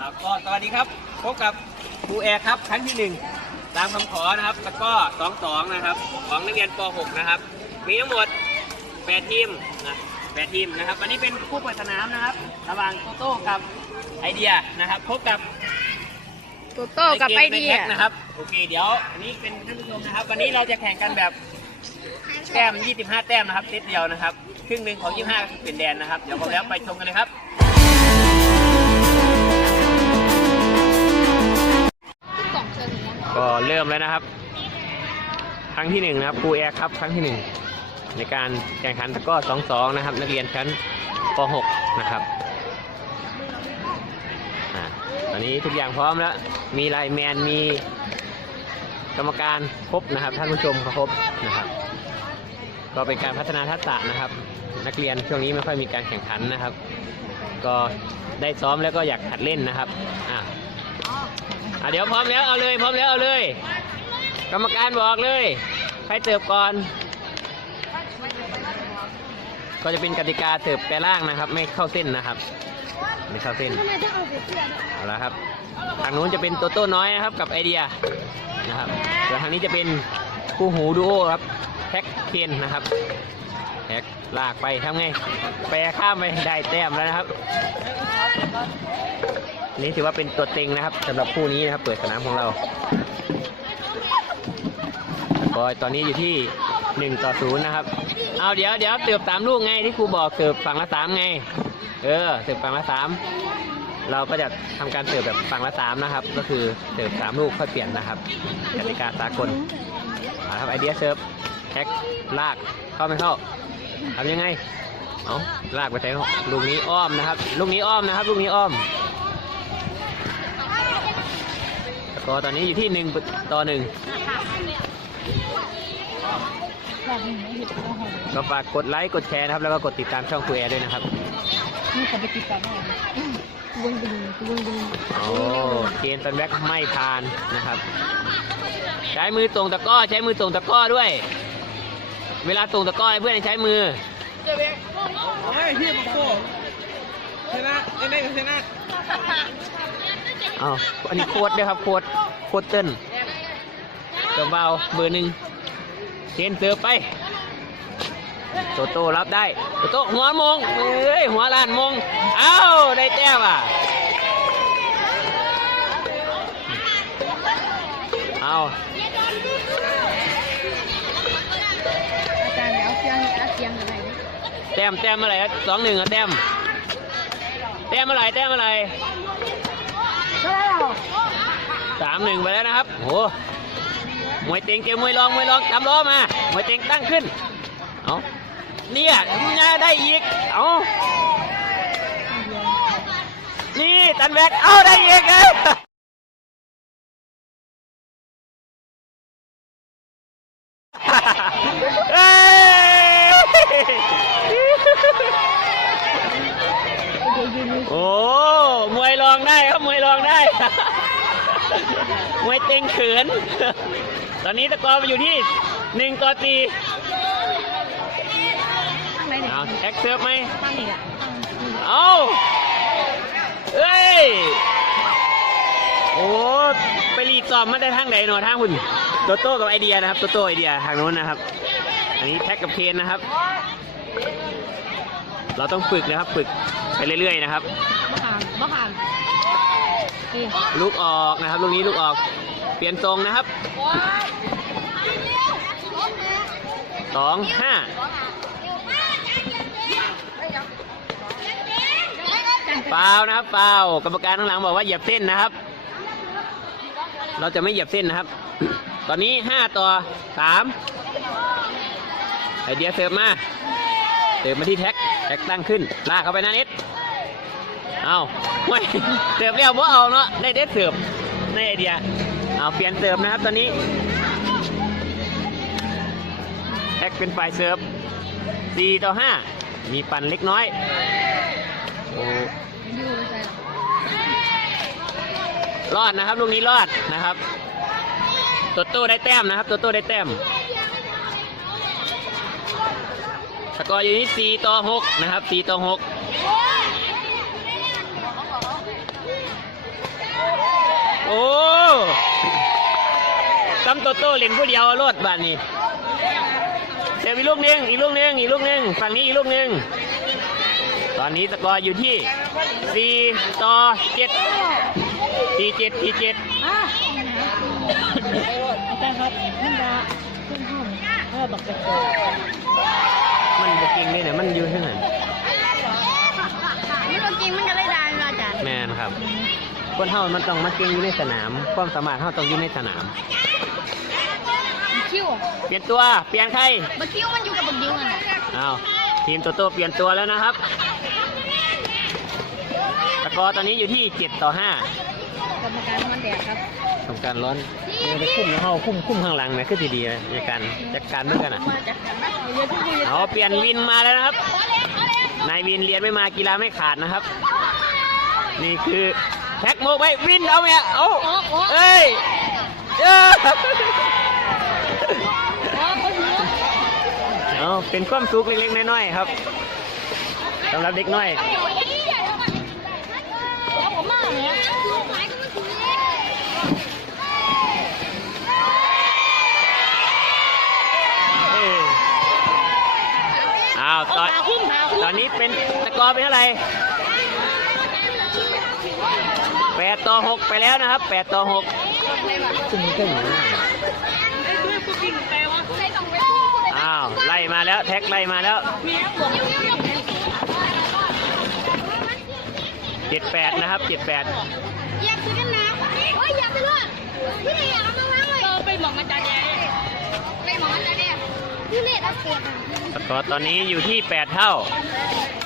ครับก็สวัสดีครับพบกับครูแอร์ครับครั้งที่หนึ่งตามคำขอนะครับแล้วก็สองสองนะครับของนักเรียนป .6 นะครับ มีทั้งหมดแปดทีมนะแปดทีมนะครับวันนี้เป็นคู่เปิดสนามนะครับ ระหว่างโตโต้กับไอเดียนะครับพบกับโตโต้กับไอเดียแท็กนะครับโอเคเดี๋ยวอันนี้เป็นท่านผู้ชมนะครับ วันนี้เราจะแข่งกันแบบแต้ม 25 แต้มนะครับเซตเดียวนะครับ ครึ่งหนึ่งของ 25ก็คือเป็นแดนนะครับ เดี๋ยวพร้อมแล้วไปชมกันเลยครับ ก็เริ่มแล้วนะครับ ครั้งที่หนึ่งนะครับครูแอร์ครับครั้งที่หนึ่งในการแข่งขันตะก้อสองสองนะครับ นักเรียนชั้นป .6 นะครับอตอนนี้ทุกอย่างพร้อมแล้ว มีไลแมนมีกรรมการครบนะครับ ท่านผู้ชมครบนะครับ ก็เป็นการพัฒนาทักษะนะครับ นักเรียนช่วงนี้ไม่ค่อยมีการแข่งขันนะครับ ก็ได้ซ้อมแล้วก็อยากหัดเล่นนะครับอ่าอะ เดี๋ยวพร้อมแล้วเอาเลยพร้อมแล้วเอาเลย กรรมการบอกเลยใครเติบก่อน ก็จะเป็นกติกาเติบแปรล่างนะครับ ไม่เข้าเส้นนะครับ ไม่เข้าเส้นเอาละครับทางนู้นจะเป็นโตโต้น้อยนะครับกับไอเดียนะครับส่วทางนี้จะเป็นคู่หูดูโอครับแท็กเคนนะครับแท็กลากไปทำไงแปรข้ามไปได้แต้มแล้วนะครับ นี่ถือว่าเป็นตัวเต็งนะครับสำหรับคู่นี้นะครับ เปิดสนามของเราก็ตอนนี้อยู่ที่หนึ่งต่อศูนย์นะครับ เอาเดี๋ยวเดี๋ยวเติบสามลูกไงที่ครูบอกเติบฝั่งละสามไง เออเติบฝั่งละสามเราก็จะทำการเติบแบบฝั่งละสามนะครับ ก็คือเติบสามลูกค่อยเปลี่ยนนะครับกติกาสากลเอาละครับไอเดียเซิร์ฟแท็กลากเข้าไม่เข้าทำยังไงเอาลากไปใช้ลูกนี้อ้อมนะครับ ลูกนี้อ้อมนะครับ ลูกนี้อ้อม ก็ตอนนี้อยู่ที่หนึ่งต่อหนึ่งก็ฝากกดไลค์กดแชร์นะครับ แล้วก็กดติดตามช่องคุยแอร์ด้วยนะครับนี่เขาไปติดต่อได้วงดึงวงดึงโอ้เกณฑ์ตันแบ็กไม่ผ่านนะครับ ใช้มือตรงตะกร้อใช้มือตรงตะกร้อด้วย เวลาตรงตะกร้อให้เพื่อนใช้มือเฮ้ยพี่มาโก้ชนะเล่นได้กับชนะ อ้าวอันนี้โค้ดด้วยครับโค้ดโค้ดเติ้ลตัวเบาเบอร์หนึ่งเชนเสิร์ฟไปโตโต้รับได้โตโต้หัวมงเอ้ยหัวล้านมงเอ้าได้แต้มอะเอาอาจารย์เอาเสียงเอาเสียงอะไรเนี่ยแต้มแต้มอะไรสองหนึ่งอะแต้มแต้มอะไรแต้มอะไรามหนึ่งไปแล้วนะครับโหมวยเต็งเกมมวยรองมวยรองจำล้อมามวยเต็งตั้งขึ้นเอาเนี่ยน่าได้อีกเอานี่ตันแบกเอาได้อีกเอ้ยเอ้ย เดี๋ยวยืนมือ โอ้ มวยรองได้ครับมวยรองได้ มวยเต็งเขิน ตอนนี้ตะกอร์มาอยู่ที่หนึ่งต่อสี่ข้างในเนี่ยเอาแอคเซิร์ฟไหมข้างนี้อะเอาเอ้ย โอ้ไปรีสอมมาได้ทางไหนหนอทางคุณโตโต้กับไอเดียนะครับโตโต้ไอเดียทางนู้นนะครับ อันนี้แท็กกับเคนนะครับ เราต้องฝึกนะครับฝึกไปเรื่อยๆนะครับมะขามมะขามเอ้ยลูกออกนะครับลูกนี้ลูกออก เปลี่ยนทรงนะครับสองห้าฟาวล์นะครับฟาวล์กรรมการข้างหลังบอกว่าเหยียบเส้นนะครับ เราจะไม่เหยียบเส้นนะครับ ตอนนี้ห้าต่อสามไอเดียเสิร์ฟมาเสิร์ฟมาที่แท็กแท็กตั้งขึ้นลากเข้าไปหน้าเน็ตเอาไม่เสิร์ฟเรียวบ่เอาเนาะได้เด็ดเสิร์ฟในไอเดีย เอาเปลี่ยนเสิร์ฟนะครับตอนนี้แท็กเป็นฝ่ายเสิร์ฟ4ต่อ 5 มีปั่นเล็กน้อยโอ้รอดนะครับลูกนี้รอดนะครับโตโต้ได้แต้มนะครับโตโต้ได้แต้มสกอร์อยู่ที่4ต่อ 6 นะครับ4ต่อ6โอ้ ซัมโตโต้เล่นผู้เดียวรถบ้านนี้เดี๋ยวอีกลูกหนึงอีกลูกหนึงอีกลูกหนึงฝั่งนี้อีกลูกหนึงตอนนี้สกอร์อยู่ที่ 4 ต่อ 7 4 7 4 7อะอาจารย์ครับนั่นละเพื่อนห้องเออบอกไปเจอมันบกิงนี่เนี่ยมันอยู่ที่ไหนนี่เราจริงมันจะได้ดานอาจารย์แมนครับ คนเฮามันต้องมาเก่งอยู่ในสนาม ความสามารถเฮาต้องอยู่ในสนาม คิวเปลี่ยนตัวเปลี่ยนใครบักคิวมันอยู่กับบักดิวนั่นแหละอ้าวทีมโตโต้เปลี่ยนตัวแล้วนะครับสกอร์ตอนนี้อยู่ที่ 7 ต่อ 5 กรรมการมันแดดครับทำการร้อนเออไปคุ้มแล้วเฮาคุ้มคุ้มข้างหลังนะคือดีๆนะในการจัดการเหมือนกันอะมาจากกันนะเอาเยอะที่ดีเอาเปลี่ยนวินมาแล้วนะครับ นายวินเรียนไม่มากีฬาไม่ขาดนะครับ นี่คือแท็กโมกไปวินเอาไหมอะเอาเอ้ยเอ้ยเอ เป็นความสุขเล็กๆน้อยๆครับสำหรับเด็กน้อยผมมาเนี่ยหมายก็ไม่ถึงเอ้ยอ้าวตอนตอนนี้เป็นสกอร์เป็นเท่าไหร่แปดต่อหกไปแล้วนะครับแปดต่อหกซึ่งมันก็เหมือนกัน อ้าว ไล่มาแล้วแท็กไล่มาแล้วเจ็ดแปดนะครับเจ็ดแปดอยากซื้อกันนะโอ้ยอยากไปด้วยพี่เนี่ยอยากเอามาวางเลยไปหมองอาจารย์เนี่ยไปหมองอาจารย์เนี่ยพี่เนี่ยเอาเสียบสกอร์ตอนนี้อยู่ที่แปดเท่า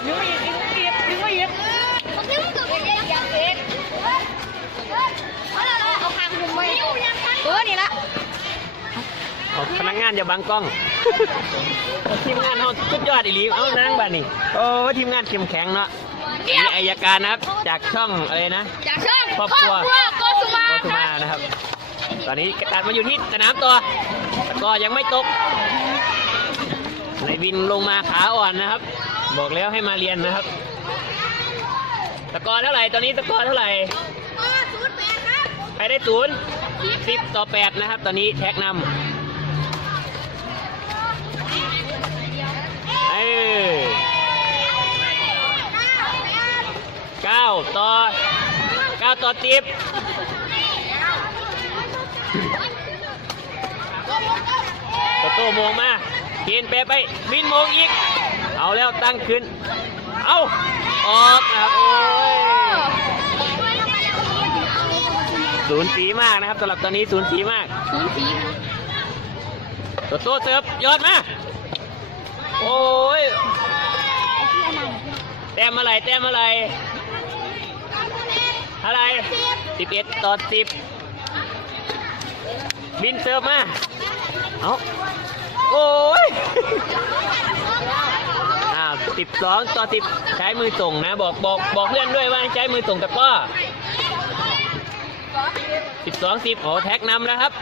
นึกว่าอีกนึกว่าอีกนึกว่าอีกผมคิดว่าเกิดเป็นอยากเสียบเอาละเอาคางคุมไว้เออนี่ละเอาพนักงานอย่าบังกล้อง ทีมงานเขาสุดยอดอีหลีเอานั่งบ้านี่โอ้ทีมงานเข้มแข็งเนาะมีอายการนะครับ จากช่องอะไรนะอยากเชิญครอบครัวโกสุมาโกสุมานะครับ ตอนนี้ตัดมาอยู่ที่สนามตัวแต่ก็ยังไม่ตกในวินลงมาขาอ่อนนะครับ บอกแล้วให้มาเรียนนะครับตะกอร์เท่าไหร่ตอนนี้ตะกอร์เท่าไหร่อ๋อศูนย์แปดครับใครได้ศูนย์สิบต่อแปดนะครับ ตอนนี้แท็กนำ เออเก้าต่อเก้าต่อสิบโตโต้โมงมาเกณฑ์ไปไปบินโมงอีก เอาแล้วตั้งขึ้น เอาออกนะครับโอ้ยศูนย์สีมากนะครับสำหรับตอนนี้ศูนย์สีมากศูนย์สี่ครับตัวโต้เสิร์ฟยอดมา โอ้ยแต้มอะไรแต้มอะไรอะไรสิบเอ็ดต่อสิบบินเสิร์ฟมาเอาโอ้ยอ้าวสิบสองต่อสิบใช้มือส่งนะ บอกบอกบอกเพื่อนด้วยว่าใช้มือส่งตะกร้อสิบสองสิบโอ้แท็กนำแล้วครับ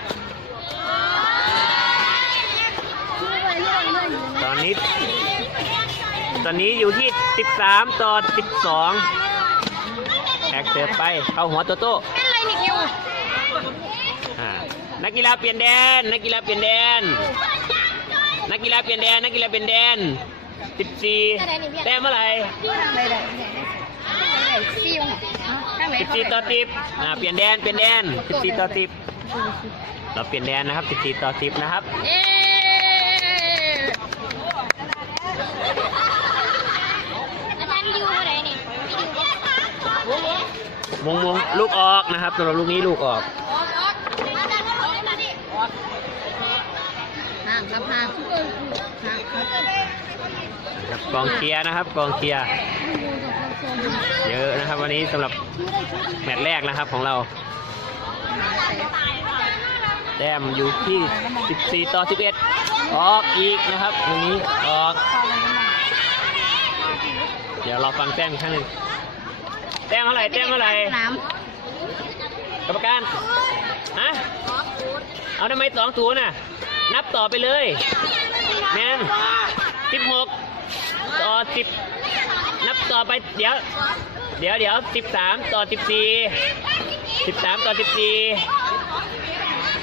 ต อนนี้ ตอนนี้อยู่ที่ 13 ต่อ 12แท็กเสิร์ฟไป เข้าหัวโตโต้เป็นไรนี่คิวอ่านักกีฬาเปลี่ยนแดน นักกีฬาเปลี่ยนแดน นักกีฬาเปลี่ยนแดน นักกีฬาเปลี่ยนแดน 14แต้มเมื่อไหร่ได้ได้ซิวข้างไหน14ต่อ10อ่าเปลี่ยนแดน เปลี่ยนแดน14ต่อ10เราเปลี่ยนแดนนะครับ14ต่อ10นะครับ เอ๊อาจารย์ยูเท่าไหร่นี่ มงมงลูกออกนะครับสำหรับลูกนี้ลูกออกกอกมาดิห่างครับห่างห่างครับครับกองเชียร์นะครับกองเชียร์เยอะนะครับวันนี้สำหรับแมตช์แรกนะครับของเรา แต้มอยู่ที่ 14 ต่อ 11 ออกอีกนะครับวันนี้ออก เดี๋ยวเราฟังแต้มอีกครั้งหนึ่ง แต้มเท่าไหร่แต้มเท่าไหร่น้กรรมการฮะเอาทำไมสองศูนย์น่ะ นับต่อไปเลยแมนสิบหกต่อสิบนับต่อไปเดี๋ยว เดี๋ยวเดี๋ยวสิบสามต่อสิบสี่ำสิบสามต่อสิบสี่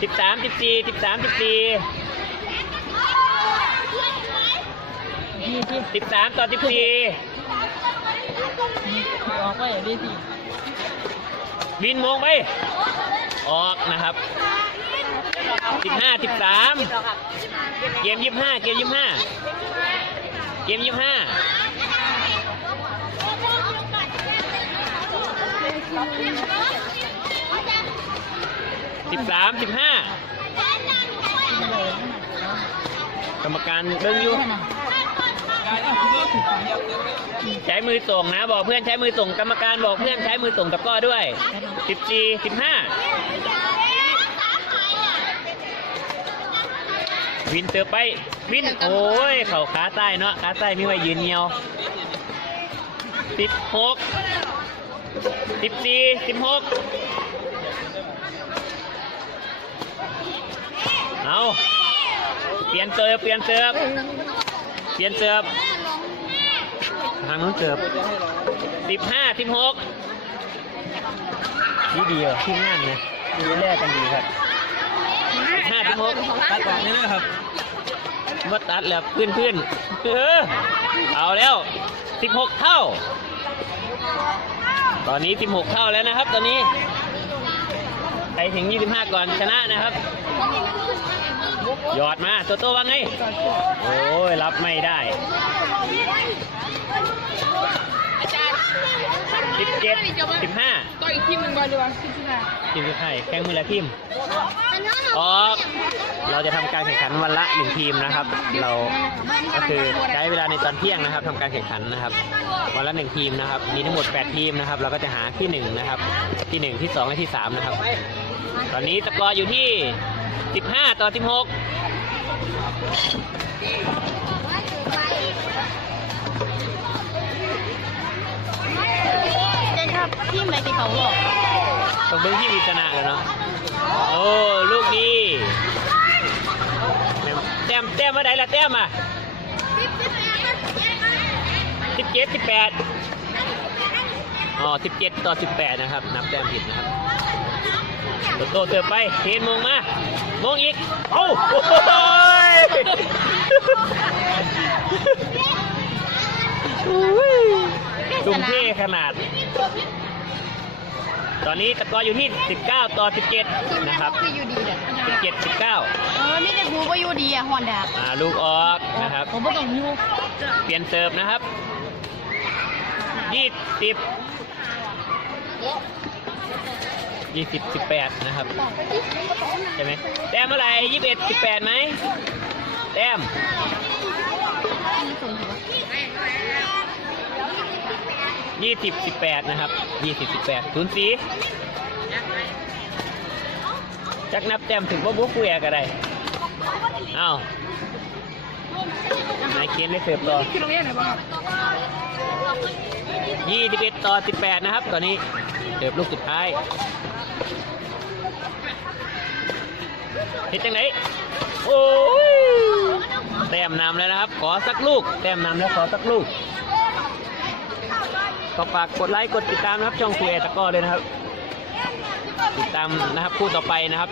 สิบสามสิบสี่สิบสามสิบสี่ยี่สิบสิบสามต่อสิบสี่ ออกไปอย่างนี้สิบินมงไป ออกนะครับสิบห้าสิบสามเกมยี่ห้าเกมยี่ห้าเกมยี่ห้าสิบสามสิบห้ากรรมการเบิ่งอยู่ ใช้มือส่งนะ บอกเพื่อนใช้มือส่งกรรมการบอกเพื่อนใช้มือส่งตะก้อด้วยสิบสี่สิบห้าวินเตอร์ไป วิน โอ้ย เข่าขาใต้เนาะขาใต้ไม่ไว้ยืนเงียวสิบหกสิบสี่สิบหกเอาเปลี่ยนเติร์เปลี่ยนเติร์ เปลี่ยนเติร์ฟทางนู้นเกือบสิบห้าสิบหกนี่ดีอะทีมงานนะดูแลกันดีครับสิบห้าสิบหกตัดออกนี่เลยครับมาตัดแล้วพื้นพื้นเออเอาแล้วสิบหกเท่า ตอนนี้สิบหกเท่าแล้วนะครับ ตอนนี้ไปถึงยี่สิบห้าก่อนชนะนะครับ หยอดมาโตโต้ว่าไง โอ้ย รับไม่ได้สิบเจ็ดสิบห้าต่ออีกทีมึงก่อนดีกว่าสิบห้าทีมสุดท้ายแข่งมือละทีมออกเราจะทำการแข่งขันวันละหนึ่งทีมนะครับ เราก็คือใช้เวลาในตอนเที่ยงนะครับทำการแข่งขันนะครับ วันละหนึ่งทีมนะครับ มีทั้งหมด 8 ทีมนะครับ เราก็จะหาที่หนึ่งนะครับ ที่หนึ่งที่สองและที่สามนะครับ ตอนนี้สกอร์อยู่ที่ 15ต่อ16เจ๊ครับที่ไหนที่เขาบอกต้องเบิ้งที่มีชนะแล้วเนาะ โอ้ลูกดีแต้มแต้มเมื่อไหร่ละแต้มอะสิบเจ็ดสิบแปดอ๋อสิบเจ็ดต่อสิบแปดนะครับ นับแต้มผิดนะครับ โตโตเติมไปเทนมงมามงอีกเอ้าโอ้ยตุ้มเท่ขนาด ตอนนี้ตะกอร์อยู่ที่ 19 ต่อ 17 นะครับคืออยู่ดีเลย17 19 เออ นี่แต่กูก็อยู่ดีอะฮอนดาอ่าลูกออกนะครับ ผมก็ต้องอยู่เปลี่ยนเสิร์ฟนะครับยี่สิบ ยี่สิบสิบแปดนะครับใช่ไหมแต้มเมื่อไหร่ยี่สิบเอ็ดสิบแปดไหมแต้มยี่สิบสิบแปดนะครับยี่สิบสิบแปดศูนย์สีจักนับแต้มถึงว่าบุ๊กเวียก็ได้เอ้านายเคียนได้เสิร์ฟต่อที่โรงเรียนไหนบ้าง21ต่อ18นะครับ ตอนนี้เสิร์ฟลูกสุดท้าย เห็นจังไหนโอ้ยแต้มนำแล้วนะครับ ขอสักลูกแต้มนำแล้วขอสักลูกก็ฝากกดไลค์กดติดตามนะครับช่องคุยแอตะก้อเลยนะครับ ติดตามนะครับคู่ต่อไปนะครับ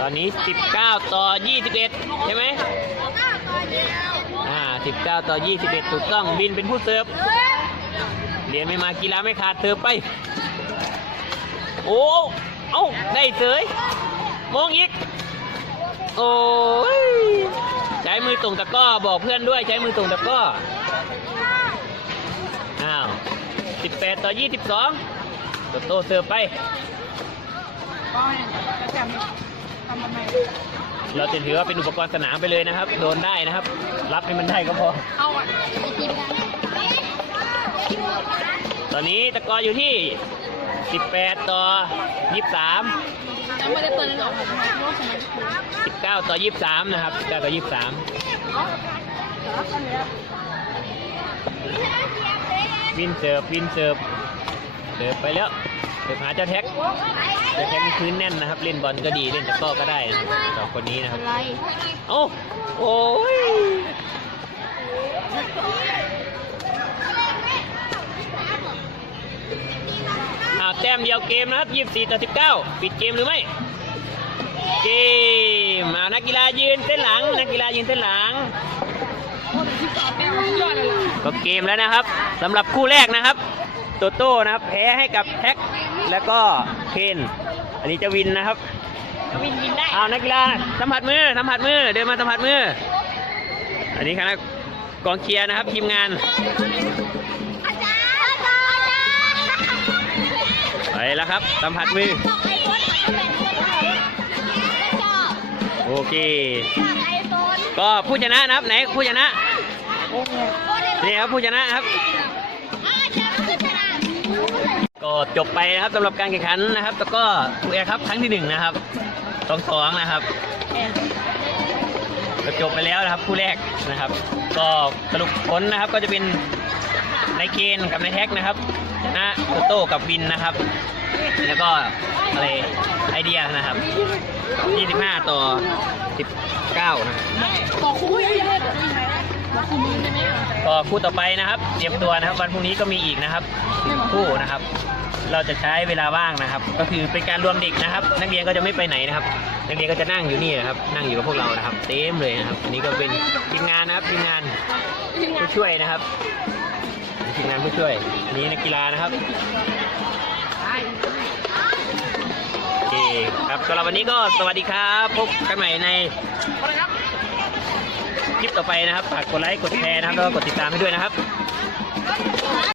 ตอนนี้ 19 ต่อ 21 ใช่ไหมอ่า19 ต่อ 21 ถูกต้องวินเป็นผู้เสิร์ฟเรียนไม่มากีฬาไม่ขาดเสิร์ฟไป โอ้เอ้าได้เสยมองอีก โอ้ยใช้มือตรงตะกร้อบอกเพื่อนด้วยใช้มือตรงตะกร้ออ้าว18ต่อ22โตโต้เสิร์ฟไปก็จะจำทำทำไมเราจะถือว่าเป็นอุปกรณ์สนามไปเลยนะครับ โดนได้นะครับ รับให้มันได้ก็พอเอาอะตอนนี้ตะกออยู่ที่ 18ต่อ23จะไม่ได้เปิดเลยหรอกเพราะสมัย19ต่อ23นะครับ19ต่อ23วินเสิร์ฟวินเสิร์ฟเสิร์ฟไปแล้วเสิร์ฟหาเจ้าแท็กเจ้าแท็กพื้นแน่นนะครับ เล่นบอลก็ดีเล่นตะก้อก็ได้นะครับสองคนนี้นะครับอะไรเอ้าโอ้ย มเดียวเกมนะครับ24ต่อ19ปิดเกมหรือไม่ เกมเอานักกีฬายืนเส้นหลัง นักกีฬายืนเส้นหลัง ก็เกมแล้วนะครับสำหรับคู่แรกนะครับ โตโต้นะครับ แพ้ให้กับแท็กแล้วก็เคนอันนี้จะวินนะครับ วินวินได้เอานักกีฬาสัมผัสมือสัมผัสมือเดินมาสัมผัสมือ อันนี้คณะกองเชียร์นะครับทีมงาน แล้วครับ สัมผัสมือ โอเค ก็ผู้ชนะนะครับ ไหนผู้ชนะ นี่ครับผู้ชนะครับ ก็จบไปนะครับสำหรับการแข่งขันนะครับแล้วก็ครูแอร์ครับครั้งที่หนึ่งนะครับสองสองนะครับก็จบไปแล้วนะครับคู่แรกนะครับ ก็สรุปผลนะครับก็จะเป็นในายเคนกับในแท็กนะครับ นะโต้กับวินนะครับ แล้วก็อะไรไอเดียนะครับ 25 ต่อ 19 นะครับบอคู่ต่อคู่ต่อไปนะครับ เตรียมตัวนะครับ วันพรุ่งนี้ก็มีอีกนะครับสิบคู่นะครับ เราจะใช้เวลาว่างนะครับ ก็คือเป็นการรวมเด็กนะครับ นักเรียนก็จะไม่ไปไหนนะครับ นักเรียนก็จะนั่งอยู่นี่นะครับ นั่งอยู่กับพวกเรานะครับ เต็มเลยนะครับ อันนี้ก็เป็นทีมงานนะครับทีมงานผู้ช่วยนะครับ ทีมงานผู้ช่วย มีนักกีฬานะครับโอเคครับสำหรับวันนี้ก็สวัสดีครับพบกันใหม่ในคลิปต่อไปนะครับฝากกดไลค์กดแชร์นะครับแล้วก็กดติดตามให้ด้วยนะครับ